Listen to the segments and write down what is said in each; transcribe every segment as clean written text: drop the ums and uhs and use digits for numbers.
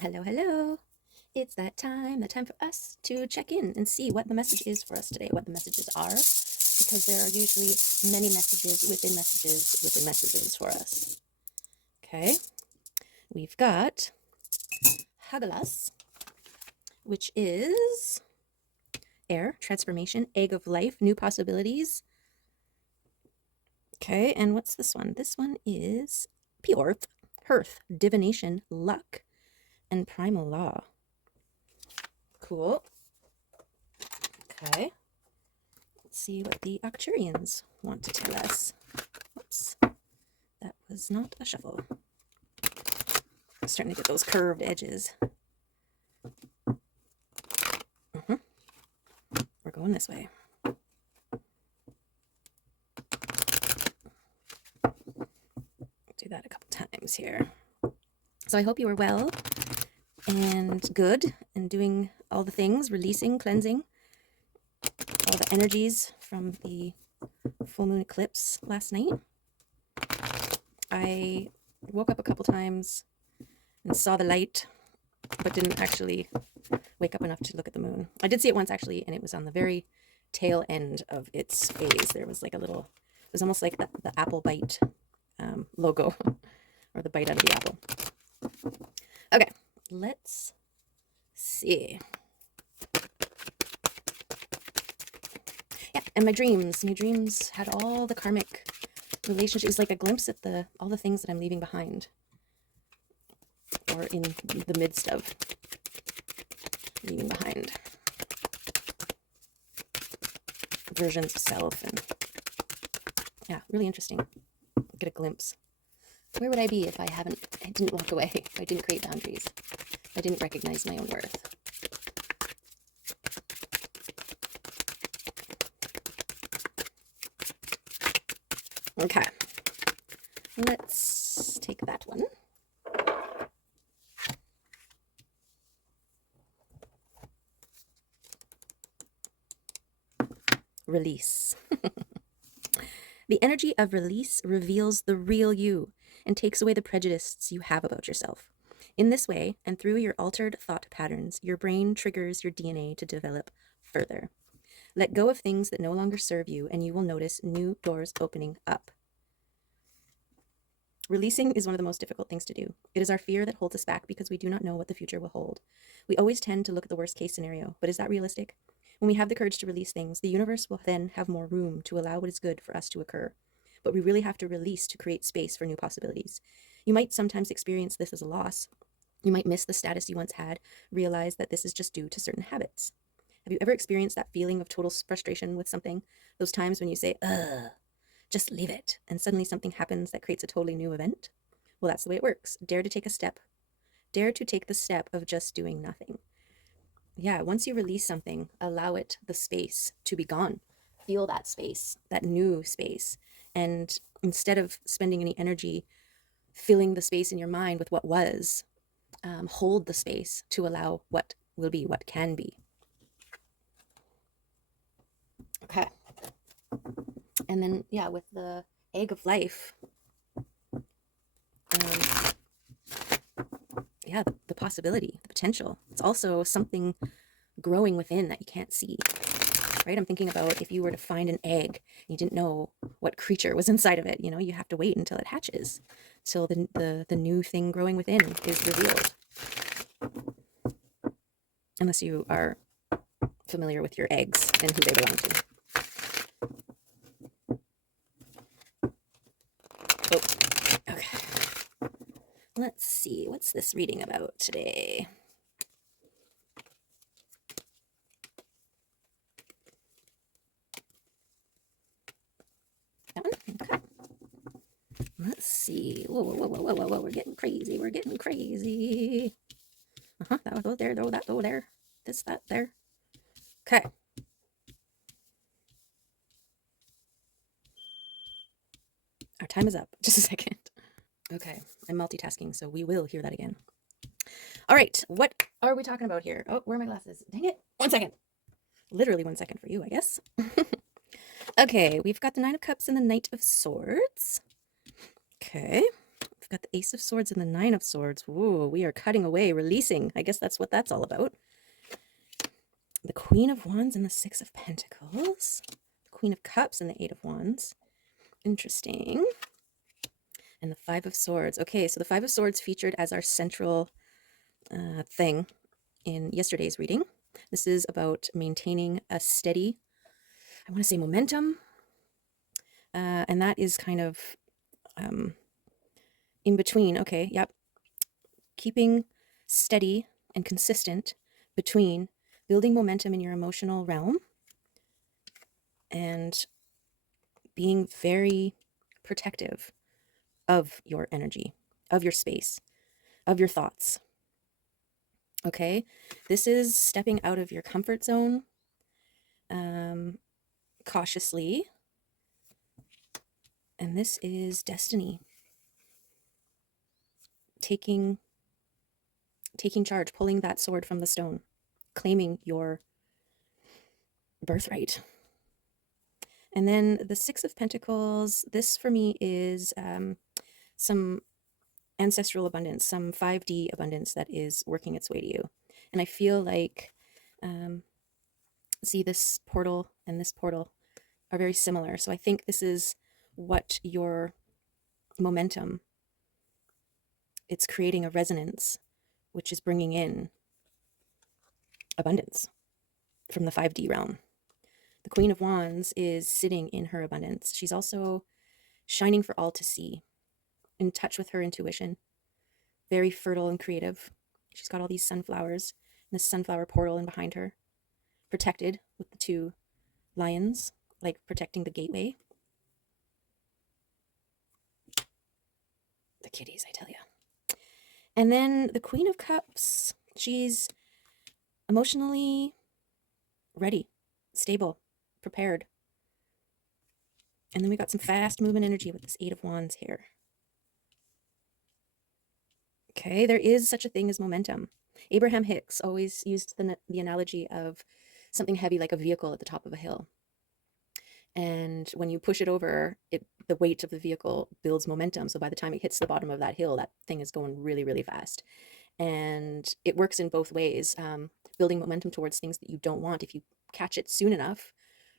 Hello, hello. It's that time for us to check in and see what the message is for us today, what the messages are, because there are usually many messages within messages within messages for us. Okay, we've got Hagalas, which is air, transformation, egg of life, new possibilities. Okay, and what's this one? This one is Pyorth, hearth, divination, luck, and primal law. Cool. Okay. Let's see what the Arcturians want to tell us. Whoops. That was not a shuffle. I'm starting to get those curved edges. We're going this way. Do that a couple times here. So I hope you are well and good and doing all the things, releasing, cleansing, all the energies from the full moon eclipse last night. I woke up a couple times and saw the light, but didn't actually wake up enough to look at the moon. I did see it once actually, and it was on the very tail end of its phase. There was like a little, it was almost like the apple bite logo, or the bite out of the apple. Okay, let's see. Yeah, and my dreams had all the karmic relationships. It was like a glimpse at all the things that I'm leaving behind, or in the midst of leaving behind. Versions of self, and yeah, really interesting. Get a glimpse. Where would I be if I didn't walk away, if I didn't create boundaries, if I didn't recognize my own worth? Okay, let's take that one. Release. The energy of release reveals the real you and takes away the prejudices you have about yourself. In this way, and through your altered thought patterns, your brain triggers your DNA to develop further. Let go of things that no longer serve you, and you will notice new doors opening up. Releasing is one of the most difficult things to do. It is our fear that holds us back because we do not know what the future will hold. We always tend to look at the worst case scenario, but is that realistic? When we have the courage to release things, the universe will then have more room to allow what is good for us to occur. But we really have to release to create space for new possibilities. You might sometimes experience this as a loss. You might miss the status you once had, realize that this is just due to certain habits. Have you ever experienced that feeling of total frustration with something? Those times when you say, ugh, just leave it, and suddenly something happens that creates a totally new event? Well, that's the way it works. Dare to take a step. Dare to take the step of just doing nothing. Yeah, once you release something, allow it the space to be gone. Feel that space, that new space. And instead of spending any energy filling the space in your mind with what was, hold the space to allow what will be, what can be. Okay. And then, yeah, with the egg of life, yeah, the possibility, the potential. It's also something growing within that you can't see, right? I'm thinking about if you were to find an egg and you didn't know what creature was inside of it, you have to wait until it hatches, till the new thing growing within is revealed. Unless you are familiar with your eggs and who they belong to. Oh, okay. Let's see, what's this reading about today? That one? Okay. Let's see. Whoa. We're getting crazy. That will go there, that go there. This, that, there. Okay. Our time is up. Just a second. Okay. I'm multitasking, so we will hear that again. All right. What are we talking about here? Oh, where are my glasses? Dang it. 1 second. Literally 1 second for you, I guess. Okay. We've got the Nine of Cups and the Knight of Swords. Okay. We've got the Ace of Swords and the Nine of Swords. Whoa, we are cutting away, releasing. I guess that's what that's all about. The Queen of Wands and the Six of Pentacles. The Queen of Cups and the Eight of Wands. Interesting. And the Five of Swords. Okay, so the Five of Swords featured as our central thing in yesterday's reading. This is about maintaining a steady, I want to say momentum. And that is kind of in between. Okay, yep. Keeping steady and consistent between building momentum in your emotional realm and being very protective of your energy, of your space, of your thoughts. Okay, this is stepping out of your comfort zone cautiously. And this is destiny. Taking charge, pulling that sword from the stone, claiming your birthright. And then the Six of Pentacles, this for me is some ancestral abundance, some 5D abundance that is working its way to you. And I feel like, see, this portal and this portal are very similar. So I think this is what your momentum, it's creating a resonance, which is bringing in abundance from the 5D realm. The Queen of Wands is sitting in her abundance. She's also shining for all to see, in touch with her intuition, very fertile and creative. She's got all these sunflowers and this sunflower portal in behind her, protected with the two lions, like protecting the gateway. The kitties, I tell you. And then the Queen of Cups, she's emotionally ready, stable, prepared. And then we got some fast movement energy with this Eight of Wands here. Okay, there is such a thing as momentum. Abraham Hicks always used the analogy of something heavy like a vehicle at the top of a hill. And when you push it over, the weight of the vehicle builds momentum. So by the time it hits the bottom of that hill, that thing is going really, really fast. And it works in both ways, building momentum towards things that you don't want. If you catch it soon enough,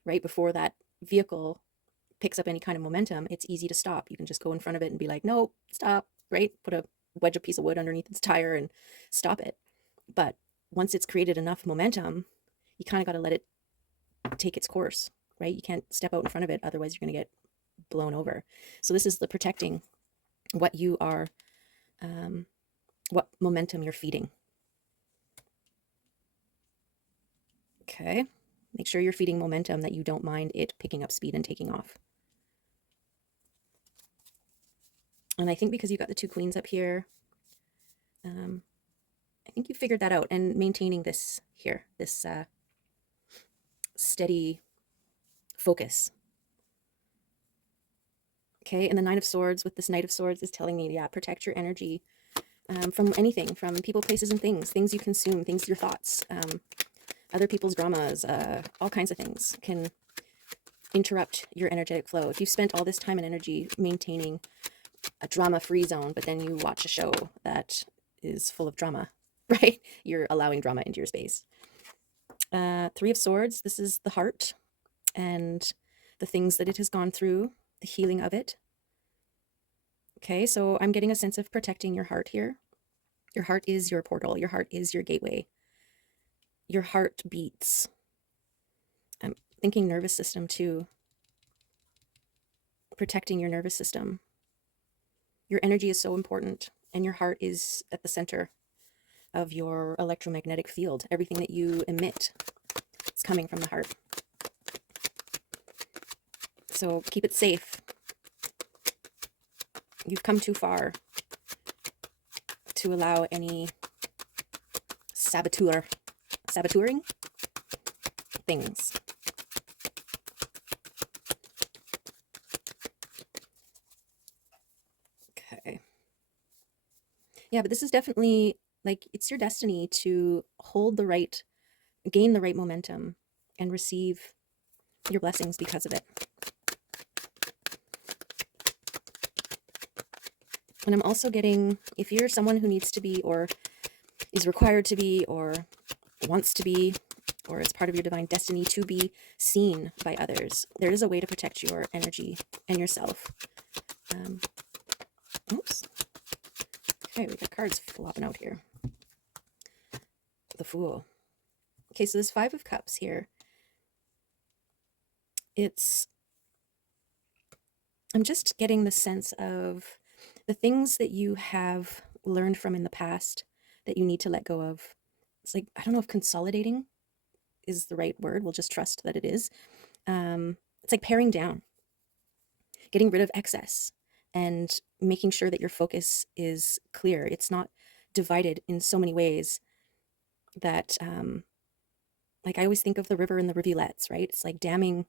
right before that vehicle picks up any kind of momentum, it's easy to stop. You can just go in front of it and be like, no, stop, right? Wedge a piece of wood underneath its tire and stop it. But once it's created enough momentum, you kind of got to let it take its course, right? You can't step out in front of it, otherwise you're going to get blown over. So this is the protecting what you are, what momentum you're feeding. Okay, make sure you're feeding momentum that you don't mind it picking up speed and taking off. And I think because you got the two queens up here, I think you figured that out, and maintaining this here, this steady focus. Okay, and the Nine of Swords with this Knight of Swords is telling me, yeah, protect your energy from anything, from people, places, and things you consume, your thoughts, other people's dramas, all kinds of things can interrupt your energetic flow. If you've spent all this time and energy maintaining a drama-free zone, but then you watch a show that is full of drama, right? You're allowing drama into your space. Three of Swords, this is the heart and the things that it has gone through, the healing of it. Okay, so I'm getting a sense of protecting your heart here. Your heart is your portal. Your heart is your gateway. Your heart beats. I'm thinking nervous system too. Protecting your nervous system. Your energy is so important, and your heart is at the center of your electromagnetic field. Everything that you emit is coming from the heart. So keep it safe. You've come too far to allow any saboteuring things. Okay. Yeah, but this is definitely like, it's your destiny to gain the right momentum and receive your blessings because of it. And I'm also getting, if you're someone who needs to be, or is required to be, or wants to be, or is part of your divine destiny to be seen by others, there is a way to protect your energy and yourself. Oops. Okay, we got cards flopping out here. The Fool. Okay, so this Five of Cups here, I'm just getting the sense of the things that you have learned from in the past that you need to let go of. It's like, I don't know if consolidating is the right word. We'll just trust that it is. It's like paring down, getting rid of excess, and making sure that your focus is clear. It's not divided in so many ways that, like, I always think of the river and the rivulets, right? It's like damming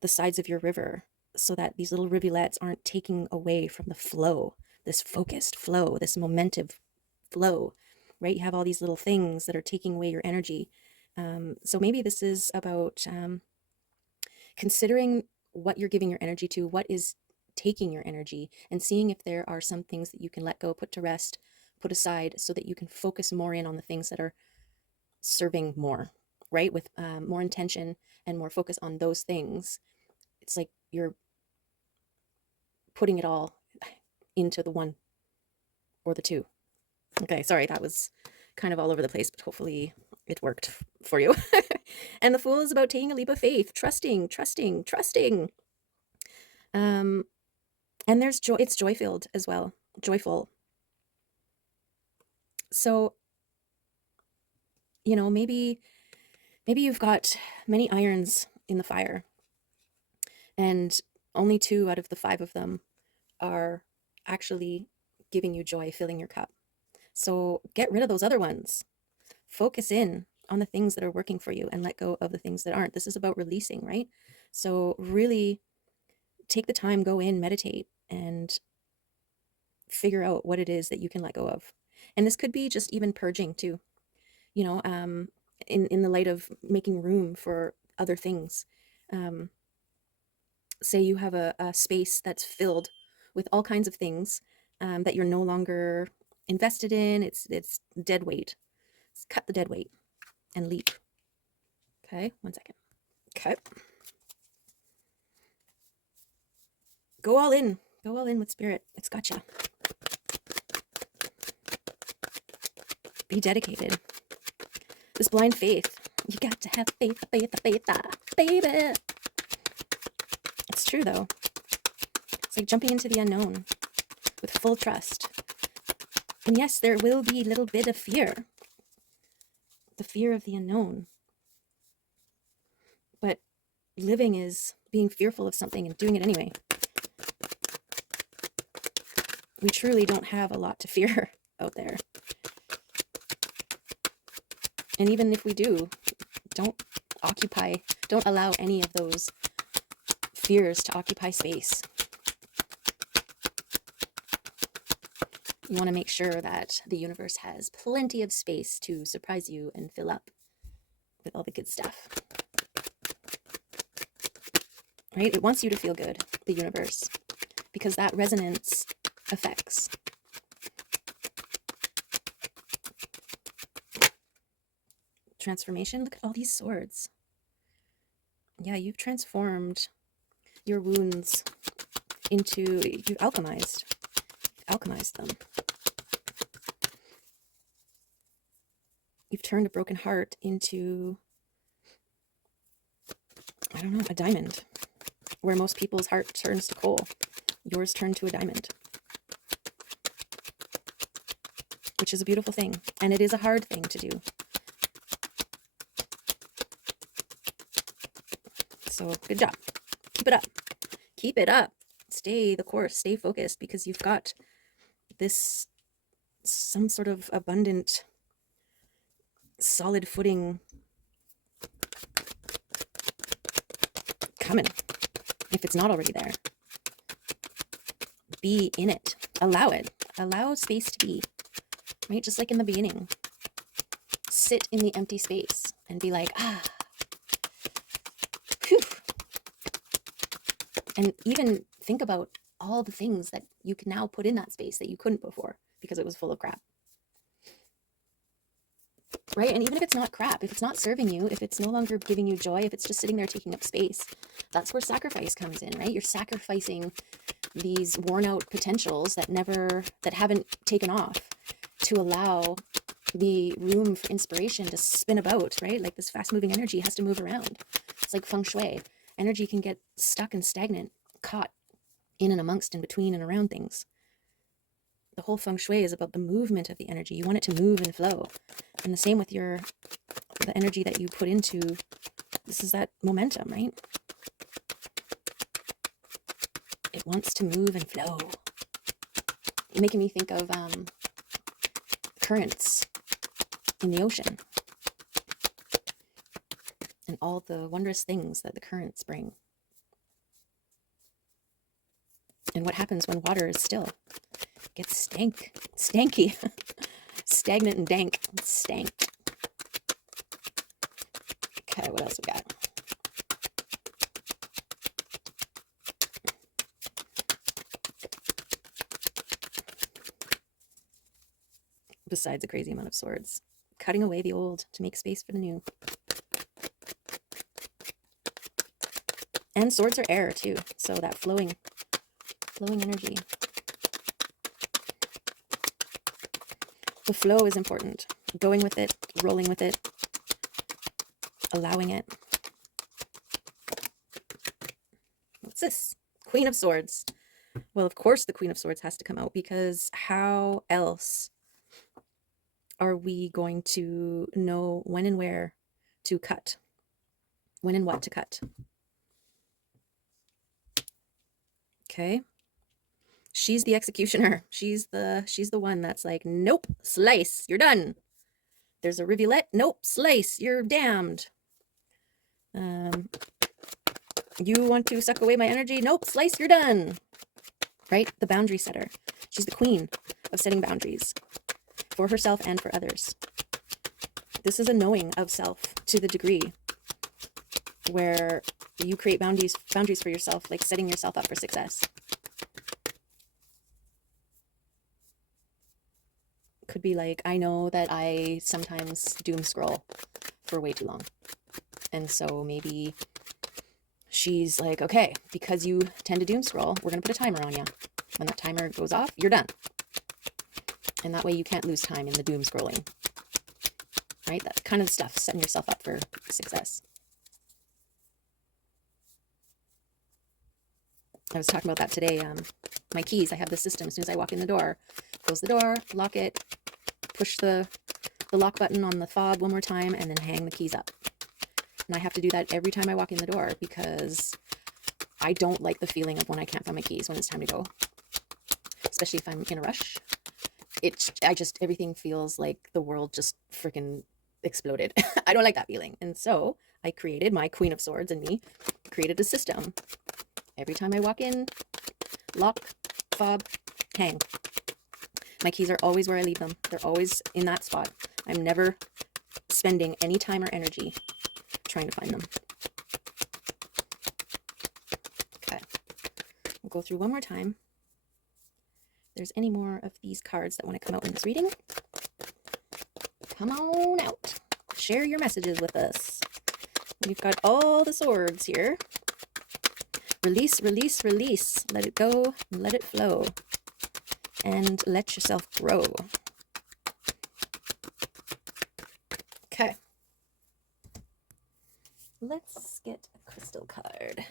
the sides of your river so that these little rivulets aren't taking away from the flow, this focused flow, this momentive flow, right? You have all these little things that are taking away your energy. So maybe this is about considering what you're giving your energy to, what is taking your energy, and seeing if there are some things that you can let go, put to rest, put aside, so that you can focus more in on the things that are serving more, right? With more intention and more focus on those things. It's like you're putting it all into the one or the two. Okay, sorry, that was kind of all over the place, but hopefully it worked for you. And the Fool is about taking a leap of faith, trusting. And there's joy. It's joy-filled as well, joyful. So, maybe you've got many irons in the fire, and only 2 out of the 5 of them are actually giving you joy, filling your cup. So get rid of those other ones. Focus in on the things that are working for you and let go of the things that aren't. This is about releasing, right? So really take the time, go in, meditate, and figure out what it is that you can let go of. And this could be just even purging too, in the light of making room for other things. Say you have a space that's filled with all kinds of things that you're no longer invested in. It's dead weight. Let's cut the dead weight and leap. Okay, 1 second. Okay. Go all in. Go all in with spirit. It's gotcha. Be dedicated. This blind faith. You got to have faith, baby. It's true, though. It's like jumping into the unknown with full trust. And yes, there will be a little bit of fear. The fear of the unknown. But living is being fearful of something and doing it anyway. We truly don't have a lot to fear out there. And even if we do, don't allow any of those fears to occupy space. You want to make sure that the universe has plenty of space to surprise you and fill up with all the good stuff. Right? It wants you to feel good, the universe, because that resonance affects. Transformation. Look at all these swords. Yeah, you've transformed your wounds into, you've alchemized them. You've turned a broken heart into, I don't know, a diamond. Where most people's heart turns to coal, yours turned to a diamond. Which is a beautiful thing. And it is a hard thing to do. So good job. Keep it up. Keep it up. Stay the course. Stay focused, because you've got this some sort of abundant, solid footing coming. If it's not already there. Be in it. Allow it. Allow space to be. Right? Just like in the beginning. Sit in the empty space and be like, whew. And even think about all the things that you can now put in that space that you couldn't before because it was full of crap. Right? And even if it's not crap, if it's not serving you, if it's no longer giving you joy, if it's just sitting there taking up space, that's where sacrifice comes in, right? You're sacrificing these worn out potentials that haven't taken off to allow the room for inspiration to spin about, right? Like this fast moving energy has to move around. It's like feng shui. Energy can get stuck and stagnant, caught in and amongst and between and around things. The whole feng shui is about the movement of the energy. You want it to move and flow. And the same with the energy that you put into, this is that momentum, right? It wants to move and flow. You're making me think of currents in the ocean and all the wondrous things that the currents bring. And what happens when water is still? It gets stanky, stagnant and dank. It's stank. Okay, what else we got? Besides a crazy amount of swords. Cutting away the old to make space for the new. And swords are air too, so that flowing energy. The flow is important. Going with it, rolling with it, allowing it. What's this? Queen of Swords. Well, of course the Queen of Swords has to come out, because how else are we going to know when and where to cut? When and what to cut? Okay. She's the executioner. She's the one that's like, nope, slice, you're done. There's a rivulet, nope, slice, you're damned. You want to suck away my energy? Nope, slice, you're done. Right? The boundary setter. She's the queen of setting boundaries for herself and for others. This is a knowing of self to the degree where you create boundaries for yourself, like setting yourself up for success. Could be like, I know that I sometimes doom scroll for way too long. And so maybe she's like, okay, because you tend to doom scroll, we're going to put a timer on you. When that timer goes off, you're done. And that way you can't lose time in the doom scrolling. Right? That kind of stuff, setting yourself up for success. I was talking about that today. My keys, I have this system. As soon as I walk in the door, close the door, lock it, push the lock button on the fob one more time, and then hang the keys up. And I have to do that every time I walk in the door, because I don't like the feeling of when I can't find my keys when it's time to go. Especially if I'm in a rush. Everything feels like the world just freaking exploded. I don't like that feeling. And so I created, my Queen of Swords and me created a system. Every time I walk in, lock, fob, hang. My keys are always where I leave them. They're always in that spot. I'm never spending any time or energy trying to find them. Okay. We'll go through one more time. If there's any more of these cards that want to come out in this reading, come on out. Share your messages with us. We've got all the swords here. Release, release, release. Let it go, let it flow. And let yourself grow. Okay. Let's get a crystal card.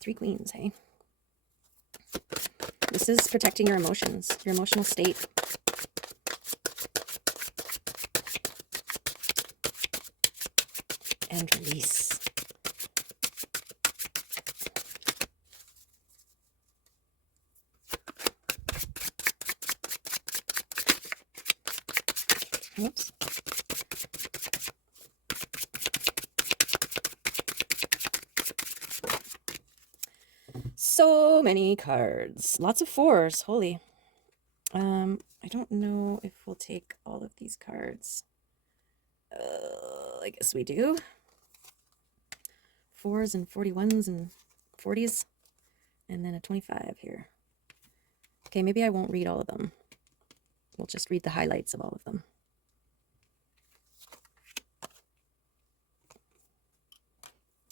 Three queens, hey? This is protecting your emotions, your emotional state. And release. Oops. So many cards. Lots of fours. Holy. I don't know if we'll take all of these cards. I guess we do. 4s and 41s and 40s. And then a 25 here. Okay, maybe I won't read all of them. We'll just read the highlights of all of them.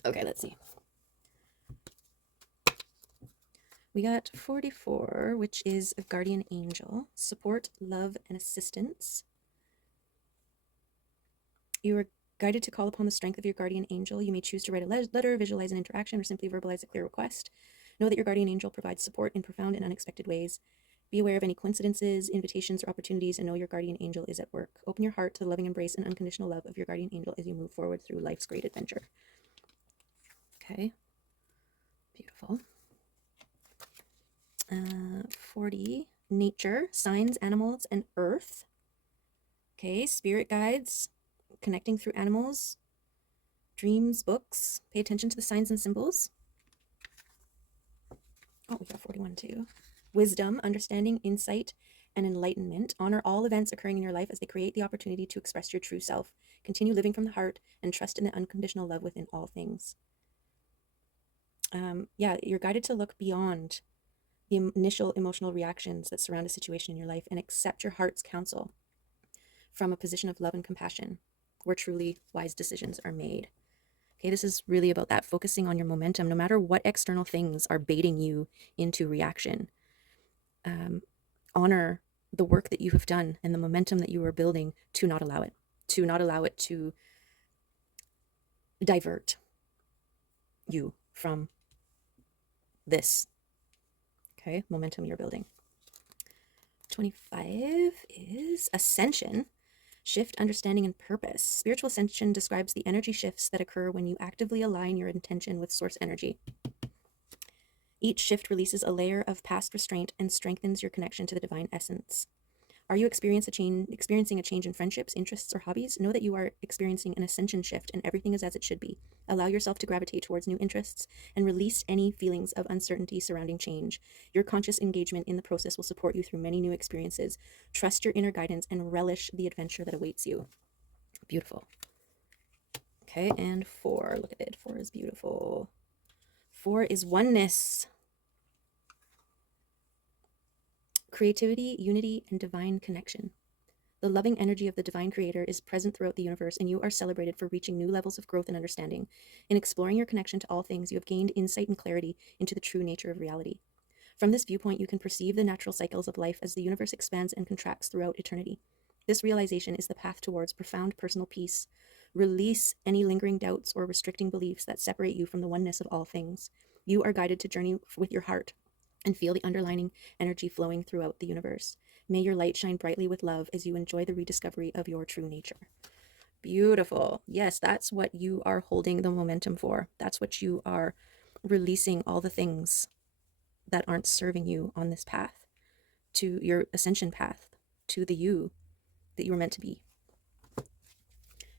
Okay, let's see. We got 44, which is a guardian angel. Support, love, and assistance. You are guided to call upon the strength of your guardian angel. You may choose to write a letter, visualize an interaction, or simply verbalize a clear request. Know that your guardian angel provides support in profound and unexpected ways. Be aware of any coincidences, invitations, or opportunities, and know your guardian angel is at work. Open your heart to the loving embrace and unconditional love of your guardian angel as you move forward through life's great adventure. Okay. Beautiful. 40, nature, signs, animals, and earth. Okay, spirit guides, connecting through animals, dreams, books. Pay attention to the signs and symbols. Oh, we got 41 too. Wisdom, understanding, insight, and enlightenment. Honor all events occurring in your life as they create the opportunity to express your true self. Continue living from the heart and trust in the unconditional love within all things. Yeah, you're guided to look beyond the initial emotional reactions that surround a situation in your life and accept your heart's counsel from a position of love and compassion where truly wise decisions are made. Okay, this is really about that, focusing on your momentum, no matter what external things are baiting you into reaction. Honor the work that you have done and the momentum that you are building to not allow it to divert you from this. Okay, momentum you're building. 25 is ascension. Shift, understanding, and purpose. Spiritual ascension describes the energy shifts that occur when you actively align your intention with source energy. Each shift releases a layer of past restraint and strengthens your connection to the divine essence. Are you experiencing a change in friendships, interests, or hobbies? Know that you are experiencing an ascension shift and everything is as it should be. Allow yourself to gravitate towards new interests and release any feelings of uncertainty surrounding change. Your conscious engagement in the process will support you through many new experiences. Trust your inner guidance and relish the adventure that awaits you. Beautiful. Okay, and 4. Look at it. 4 is beautiful. 4 is oneness. Creativity, unity, and divine connection. The loving energy of the divine creator is present throughout the universe, and you are celebrated for reaching new levels of growth and understanding. In exploring your connection to all things, you have gained insight and clarity into the true nature of reality. From this viewpoint, you can perceive the natural cycles of life as the universe expands and contracts throughout eternity. This realization is the path towards profound personal peace. Release any lingering doubts or restricting beliefs that separate you from the oneness of all things. You are guided to journey with your heart and feel the underlying energy flowing throughout the universe. May your light shine brightly with love as you enjoy the rediscovery of your true nature. Beautiful. Yes, that's what you are holding the momentum for. That's what you are releasing, all the things that aren't serving you on this path to your ascension path, to the you that you were meant to be.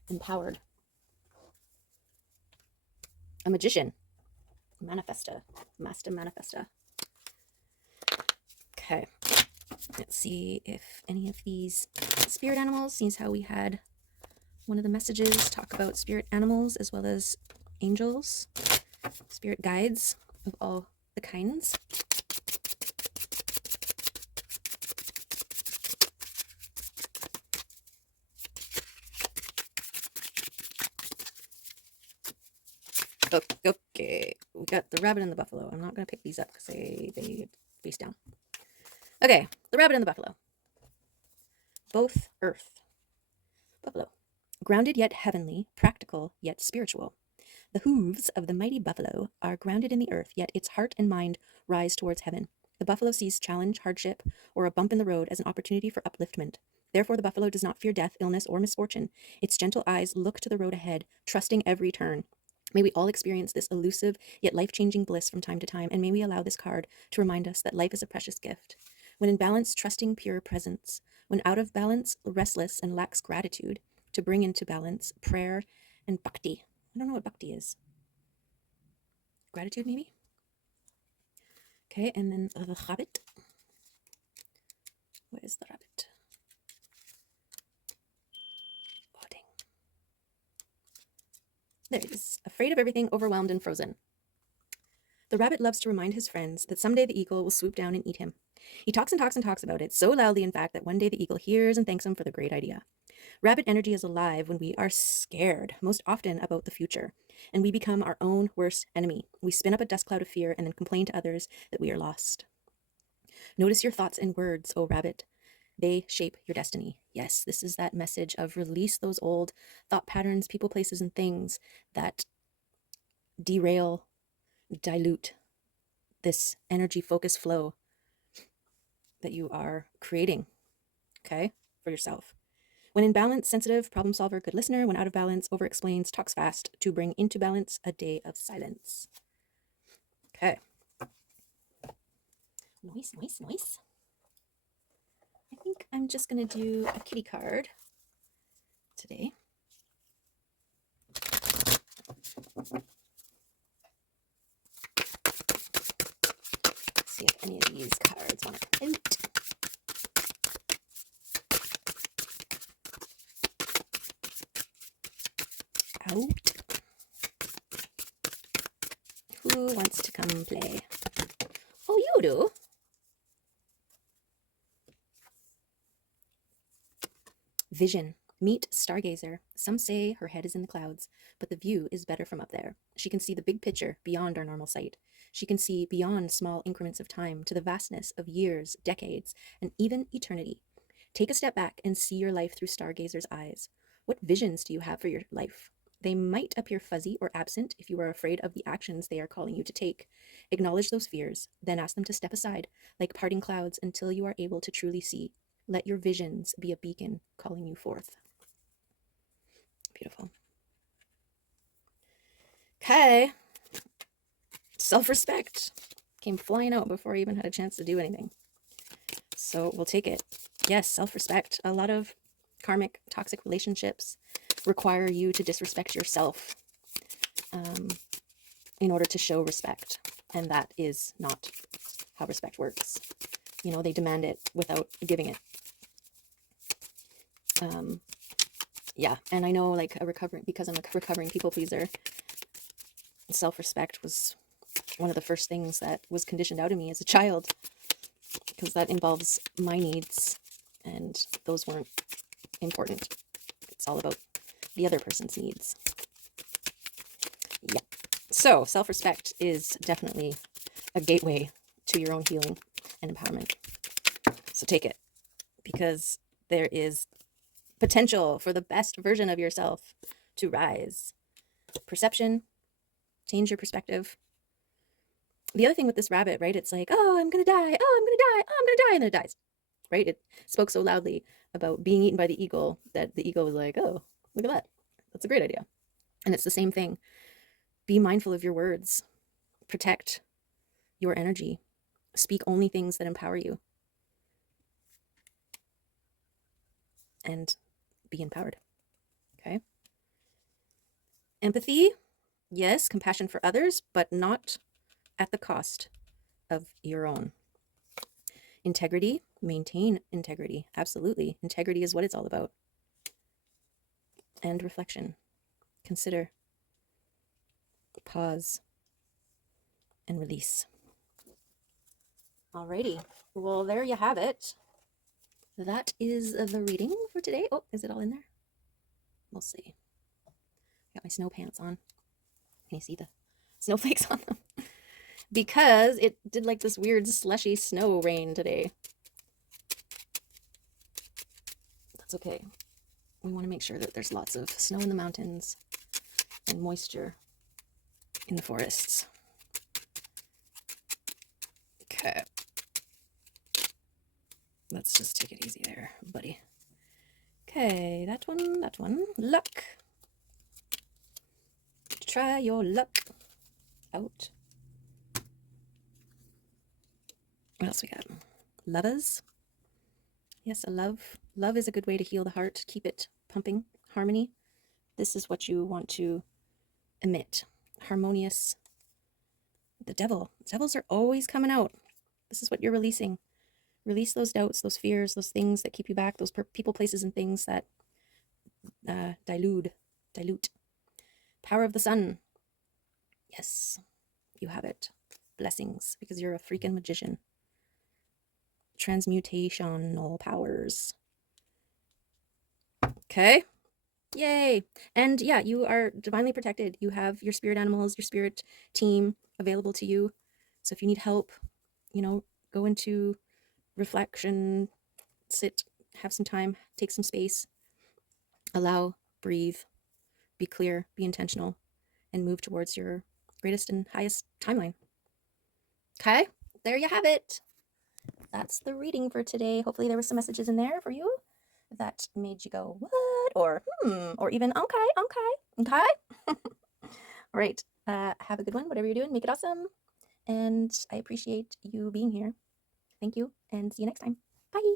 Empowered. A magician. Manifesta. Master Manifesta. Okay. Let's see if any of these spirit animals, seems how we had one of the messages talk about spirit animals as well as angels, spirit guides of all the kinds. Okay, we got the rabbit and the buffalo. I'm not going to pick these up because they face down. Okay, the rabbit and the buffalo. Both earth. Buffalo. Grounded yet heavenly, practical yet spiritual. The hooves of the mighty buffalo are grounded in the earth, yet its heart and mind rise towards heaven. The buffalo sees challenge, hardship, or a bump in the road as an opportunity for upliftment. Therefore, the buffalo does not fear death, illness, or misfortune. Its gentle eyes look to the road ahead, trusting every turn. May we all experience this elusive yet life-changing bliss from time to time, and may we allow this card to remind us that life is a precious gift. When in balance, trusting pure presence. When out of balance, restless and lacks gratitude, to bring into balance prayer and bhakti. I don't know what bhakti is. Gratitude, maybe? Okay, and then the rabbit. Where is the rabbit? Oh, dang. There it is. Afraid of everything, overwhelmed and frozen. The rabbit loves to remind his friends that someday the eagle will swoop down and eat him. He talks and talks and talks about it, so loudly in fact that one day the eagle hears and thanks him for the great idea. Rabbit energy is alive when we are scared, most often about the future, and we become our own worst enemy. We spin up a dust cloud of fear and then complain to others that we are lost. Notice your thoughts and words, O rabbit. They shape your destiny. Yes, this is that message of release those old thought patterns, people, places, and things that derail, dilute this energy focus flow that you are creating, okay, for yourself. When in balance, sensitive, problem solver, good listener. When out of balance, over explains, talks fast. To bring into balance, a day of silence. Okay. Nice, nice, nice. I think I'm just going to do a kitty card today. Let's see if any of these cards want to come out. Out. Who wants to come play? Oh, you do? Vision. Meet Stargazer. Some say her head is in the clouds, but the view is better from up there. She can see the big picture beyond our normal sight. She can see beyond small increments of time to the vastness of years, decades, and even eternity. Take a step back and see your life through Stargazer's eyes. What visions do you have for your life? They might appear fuzzy or absent if you are afraid of the actions they are calling you to take. Acknowledge those fears, then ask them to step aside, like parting clouds, until you are able to truly see. Let your visions be a beacon calling you forth. Beautiful. Okay. Self-respect came flying out before I even had a chance to do anything. So we'll take it. Yes, self-respect. A lot of karmic, toxic relationships require you to disrespect yourself in order to show respect. And that is not how respect works. You know, they demand it without giving it. Yeah, and I know, like, because I'm a recovering people pleaser, self-respect was one of the first things that was conditioned out of me as a child, because that involves my needs, and those weren't important. It's all about the other person's needs. Yeah. So self-respect is definitely a gateway to your own healing and empowerment. So take it, because there is potential for the best version of yourself to rise. Perception, change your perspective. The other thing with this rabbit, right? It's like, oh, I'm going to die. Oh, I'm going to die. Oh, I'm going to die. And then it dies, right? It spoke so loudly about being eaten by the eagle that the eagle was like, oh, look at that. That's a great idea. And it's the same thing. Be mindful of your words. Protect your energy. Speak only things that empower you. And be empowered. Okay? Empathy, yes, compassion for others, but not at the cost of your own. Integrity, maintain integrity. Absolutely. Integrity is what it's all about. And reflection. Consider, pause, and release. Alrighty. Well, there you have it. That is the reading for today. Oh, is it all in there? We'll see. Got my snow pants on. Can you see the snowflakes on them? Because it did like this weird slushy snow rain today. That's okay. We want to make sure that there's lots of snow in the mountains and moisture in the forests. Okay. Let's just take it easy there, buddy. Okay, that one. Luck. Try your luck out. What else we got? Lovers. Yes, a love. Love is a good way to heal the heart. Keep it pumping. Harmony. This is what you want to emit. Harmonious. The devil. Devils are always coming out. This is what you're releasing. Release those doubts, those fears, those things that keep you back, those people, places, and things that dilute. Power of the sun. Yes, you have it. Blessings, because you're a freaking magician. Transmutational powers. Okay. Yay. And yeah, you are divinely protected. You have your spirit animals, your spirit team available to you. So if you need help, go into reflection, sit, have some time, take some space, allow, breathe, be clear, be intentional, and move towards your greatest and highest timeline. Okay, there you have it. That's the reading for today. Hopefully there were some messages in there for you that made you go, what? Or even, okay. All right. Have a good one, whatever you're doing. Make it awesome. And I appreciate you being here. Thank you, and see you next time. Bye.